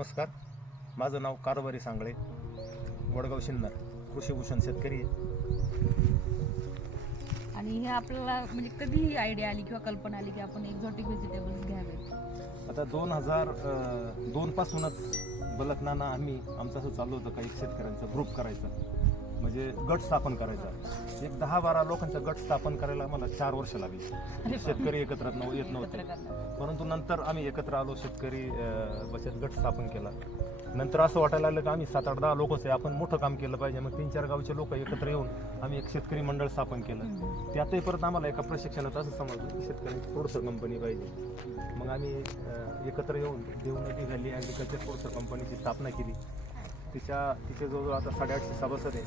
नमस्कार, माझं नाव कारभारी सांगळे, वडगाव शिन्नर, कृषीभूषण शेतकरी आहे. आणि हे आपल्याला म्हणजे कधी ही आयडिया आली किंवा कल्पना आली की आपण एक्झॉटिक व्हेजिटेबल्स घ्यावेत? आता 2002 पासूनच बलकनाना आम्ही आमचं असं चालू होतं काही शेतकऱ्यांचा ग्रुप करायचा, म्हणजे गट स्थापन करायचा. एक 10-12 लोकांचा गट स्थापन करायला आम्हाला 4 वर्ष लागली. शेतकरी एकत्र येत नव्हते, परंतु नंतर आम्ही एकत्र आलो, शेतकरी बचत गट स्थापन केला. नंतर असं वाटायला लागलं की आम्ही 7-8-10 लोकच आहे, आपण मोठं काम केलं पाहिजे. मग 3-4 गावचे लोक एकत्र येऊन आम्ही एक शेतकरी मंडळ स्थापन केलं. त्यातही परत आम्हाला एका प्रशिक्षणात असं समजलं की शेतकऱ्यांची प्रोडक्शन कंपनी पाहिजे. मग आम्ही एकत्र येऊन देव नदी व्हॅली ॲग्रिकल्चर प्रोडक्शन कंपनीची स्थापना केली. तिचे जवळजवळ आता 850 सभासद आहे.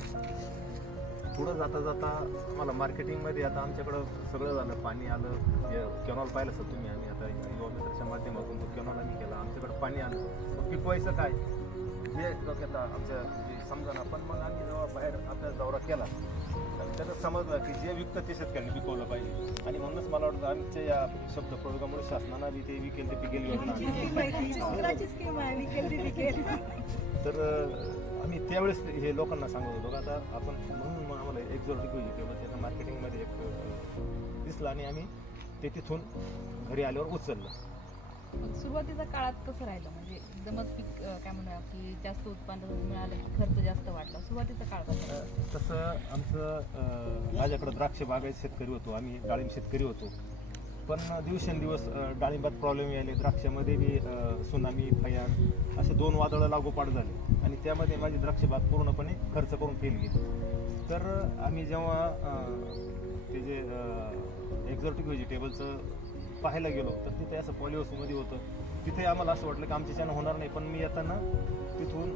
पुढं जाता जाता आम्हाला मार्केटिंगमध्ये आता आमच्याकडं सगळं झालं. पाणी आलं, कॅनॉल पाहिलं सर तुम्ही, आम्ही आता युवा मित्राच्या माध्यमातून तो कॅनॉल आम्ही केला. आमच्याकडं पाणी आलं, मग पिकवायचं काय हे डोक्यात आमच्या समजा ना. पण मग आम्ही जेव्हा बाहेर आपल्या दौरा केला त्याचं समजलं की जे विकतं ते शेतकऱ्यांनी पिकवलं पाहिजे. आणि म्हणूनच मला वाटतं आमच्या या शब्द प्रयोगामुळे शासनानं बी ते विकेल ते पिकेल योजना. तर आम्ही त्यावेळेस हे लोकांना सांगत होतो का आता आपण, म्हणून मग आम्हाला एक्झॉटिक व्हेजिटेबल त्याच्या मार्केटिंगमध्ये एक दिसलं आणि आम्ही ते तिथून घरी आल्यावर उचललं. सुरुवातीच्या काळात कसं राहिलं, म्हणजे एकदमच पीक काय म्हणूया की जास्त उत्पन्न मिळालं की खर्च जास्त वाढला? सुरुवातीचा काळ कसं? तसं आमचं माझ्याकडं द्राक्ष बागायत शेतकरी होतो, आम्ही डाळिंब शेतकरी होतो. पण दिवसेंदिवस डाळिंबात प्रॉब्लेम यायले, द्राक्षामध्ये बी सुनामी, फयान असे 2 वादळं लागोपाठ झाले आणि त्यामध्ये माझी द्राक्ष बाग पूर्णपणे खर्च करून फेल गेली. तर आम्ही जेव्हा ते जे एक्झॉटिक व्हेजिटेबलचं पाहायला गेलो तर तिथे असं पॉलिहाऊसमध्ये होतं. तिथे आम्हाला असं वाटलं की आमच्याच्यानं होणार नाही. पण मी येताना तिथून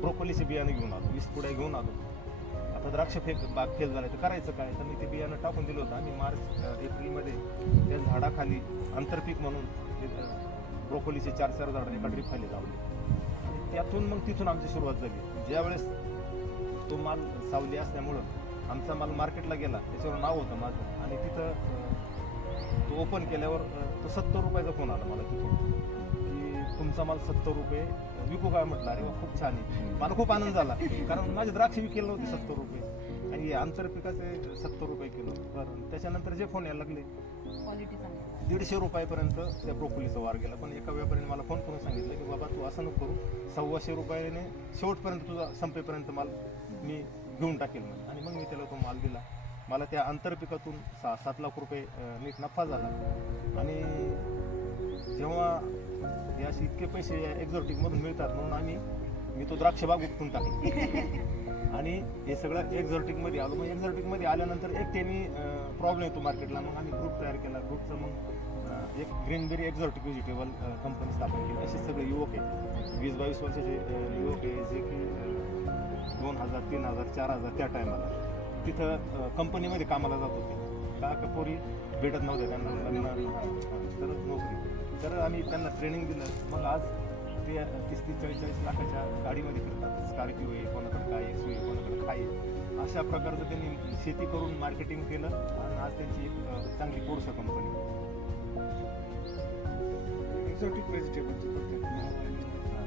ब्रोकोलीचे बियाणे घेऊन आलो, 20 पुड्या घेऊन आलो. आता द्राक्ष बाग फेल झाले तर करायचं काय, तर मी ते बियाणं टाकून दिलं होतं. आम्ही मार्च-एप्रिलमध्ये त्या झाडाखाली आंतरपीक म्हणून ब्रोकोलीचे 4-4 झाडं एका ड्रीप खाली लावले. आणि त्यातून मग तिथून आमची सुरुवात झाली. ज्यावेळेस तो माल सावली असल्यामुळं आमचा माल मार्केटला गेला, त्याच्यावर नाव होतं माझं. आणि तिथं तो ओपन केल्यावर तो 70 रुपयाचा फोन आला मला तिथून की तुमचा माल 70 रुपये विकू काय. म्हटलं अरे वा, खूप छान आहे. मला खूप आनंद झाला, कारण माझे द्राक्ष विकेले नव्हते 70 रुपये आणि आंतरपिकाचे 70 रुपये किलो. तर त्याच्यानंतर जे फोन यायला लागले क्वालिटी चांगली, 150 रुपयापर्यंत त्या ब्रोकोलीचा वार गेला. पण एका व्यापाऱ्याने मला फोन करून सांगितलं की बाबा तू असं नको करू, 125 रुपयाने शेवटपर्यंत तुझा संपेपर्यंत माल मी घेऊन टाकेल म्हणून. आणि मग मी त्याला तो माल दिला. मला त्या आंतरपिकातून 6-7 लाख रुपये नीट नफा झाला. आणि जेव्हा हे असे इतके पैसे एक्झॉटिकमधून मिळतात म्हणून मी तो द्राक्ष बाग उपटून टाकला आणि हे सगळं एक्झॉटिकमध्ये आलो. मग एक्झॉटिकमध्ये आल्यानंतर एक त्यांनी प्रॉब्लेम येतो मार्केटला. मग आम्ही ग्रुप तयार केला. ग्रुपचं मग एक ग्रीनबेरी एक्झॉटिक व्हेजिटेबल कंपनी स्थापन केली. असे सगळे युवक आहेत, 20-22 वर्षाचे युवक आहे, जे की 2000, 3000, 4000 त्या टायमाला तिथं कंपनीमध्ये कामाला जात होते. का पोरी भेटत नव्हत्या त्यांना लग्न तरच नोकरी. तर आम्ही त्यांना ट्रेनिंग दिलं. मग आज ते 30-40 लाखाच्या गाडीमध्ये फिरतात. स्कॉर्पिओ आहे, कोणाकडे काय, एक्सू आहे, कोणाकडे काय आहे. अशा प्रकारचं त्यांनी शेती करून मार्केटिंग केलं आणि आज त्यांची एक चांगली पोर्स कंपनी. एक्झॉटिक व्हेजिटेबलची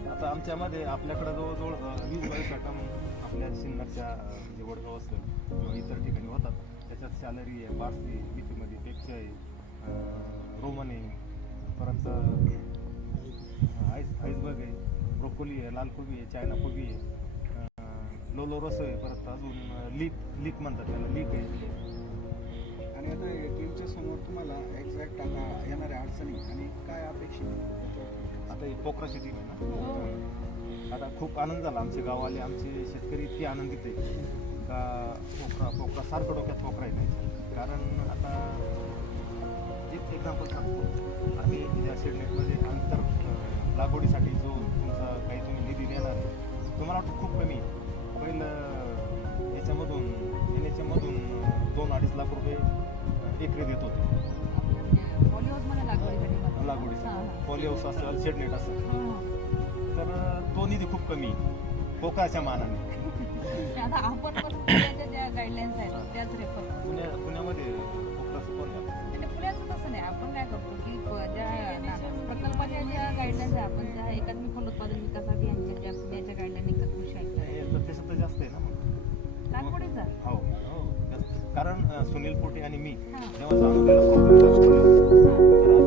आता आमच्यामध्ये आपल्याकडं जवळजवळ 20-22 आयटम आपल्या सिन्नरच्या जे वडगाव असेल किंवा इतर ठिकाणी होतात. त्याच्यात सॅलरी आहे, पार्सली लिपीमध्ये पेप्सी आहे, रोमन आहे, परत आईसबर्ग आहे, ब्रोकोली आहे, लाल कोबी आहे, चायना कोबी आहे, लोलो रस आहे, परत अजून लीक म्हणतात त्याला, लीक आहे. आणि आता टीमच्या समोर तुम्हाला एक्झॅक्ट आता येणाऱ्या अडचणी आणि काय अपेक्षित? आता ही पोखराची टीम आहे ना. आता खूप आनंद झाला. आमचे गाववाले, आमचे शेतकरी इतके आनंदित आहे का पोखरा सारखं डोक्यात पोखरा आहे नाही. कारण आता एक एक्झाम्पल सांगतो. आम्ही ज्या शेडनेटमध्ये आंतर लागवडीसाठी जो तुमचा काही तुम्ही निधी देणार आहे, तुम्हाला वाटतं खूप कमी. पहिलं याच्यामधून 2-2.5 लाख रुपये एकरी देत होते लागवडीसाठी. पॉलिहाऊस असेल, शेडनेट असेल, तर तो निधी खूप कमी पोखराच्या मानाने. आता आपण ज्या गाईडलाईन्स आहेत त्याच रेफर पुण्यामध्ये पोखराचं कोण आहे? पुण्याचं तसं नाही. आपण काय करतो की ज्या प्रकल्पाच्या ज्या गाईडलाईन्स आहे आपण त्या एकात्मिक फलोत्पादन विकास अभियानच्या ज्या पुण्याच्या गाईडलाईन निघतात कृषी आयुक्त हे तर त्याचं तर जास्त आहे ना मग. लागवडीचा हो हो जास्त. कारण सुनील पोटे आणि मी हां जेव्हा जाणून गेलो प्रॉब्लेम हां तर